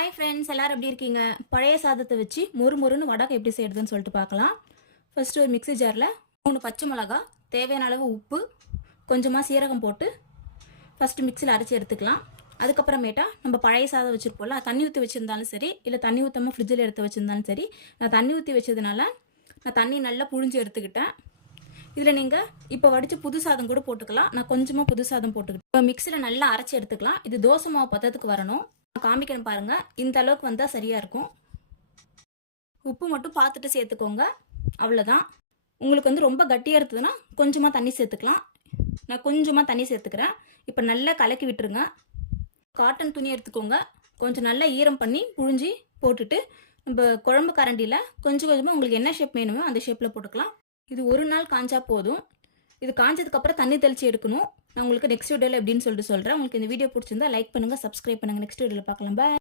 Hi friends, எல்லாரும் எப்படி இருக்கீங்க? பழைய சாதத்தை வச்சு மொறுமொறுன்னு வடகம் எப்படி செய்யறதுன்னு சொல்லிட்டு பார்க்கலாம். ஃபஸ்ட்டு ஒரு மிக்ஸி ஜாரில் 3 பச்சை மிளகா, தேவையான அளவு உப்பு, கொஞ்சமாக சீரகம் போட்டு ஃபஸ்ட்டு மிக்ஸியில் அரைச்சி எடுத்துக்கலாம். அதுக்கப்புறமேட்டா நம்ம பழைய சாதம் வச்சுருப்போம்ல, தண்ணி ஊற்றி வச்சுருந்தாலும் சரி, இல்லை தண்ணி ஊற்றாமல் ஃப்ரிட்ஜில் எடுத்து வச்சுருந்தாலும் சரி. நான் தண்ணி ஊற்றி வச்சதுனால நான் தண்ணி நல்லா புழிஞ்சு எடுத்துக்கிட்டேன். இதில் நீங்கள் இப்போ வடித்து புது சாதம் கூட போட்டுக்கலாம். நான் கொஞ்சமாக புது சாதம் போட்டுக்கிட்டேன். இப்போ மிக்ஸியில் நல்லா அரைச்சி எடுத்துக்கலாம். இது தோசை மாவு பதத்துக்கு வரணும். காமிக்கணும் பாருங்க, இந்த அளவுக்கு வந்தால் சரியாக இருக்கும். உப்பு மட்டும் பார்த்துட்டு சேர்த்துக்கோங்க, அவ்வளோதான். உங்களுக்கு வந்து ரொம்ப கட்டியாக இருந்ததுன்னா கொஞ்சமாக தண்ணி சேர்த்துக்கலாம். நான் கொஞ்சமாக தண்ணி சேர்த்துக்கிறேன். இப்போ நல்லா கலக்கி விட்டுருங்க. காட்டன் துணி எடுத்துக்கோங்க, கொஞ்சம் நல்லா ஈரம் பண்ணி புழிஞ்சி போட்டுட்டு நம்ம குழம்பு கரண்டியில் கொஞ்சம் கொஞ்சமாக உங்களுக்கு என்ன ஷேப் வேணுமோ அந்த ஷேப்பில் போட்டுக்கலாம். இது ஒரு நாள் காஞ்சா போதும். இது காஞ்சதுக்கப்புறம் தண்ணி தெளித்து எடுக்கணும். நான் உங்களுக்கு நெக்ஸ்ட் வீடியோவில் எப்படின்னு சொல்லிட்டு சொல்கிறேன். உங்களுக்கு இந்த வீடியோ பிடிச்சிருந்தா லைக் பண்ணுங்கள், சப்ஸ்கிரைப் பண்ணுங்கள். நெக்ஸ்ட் வீடியோவில் பார்க்கலாம். பாய்.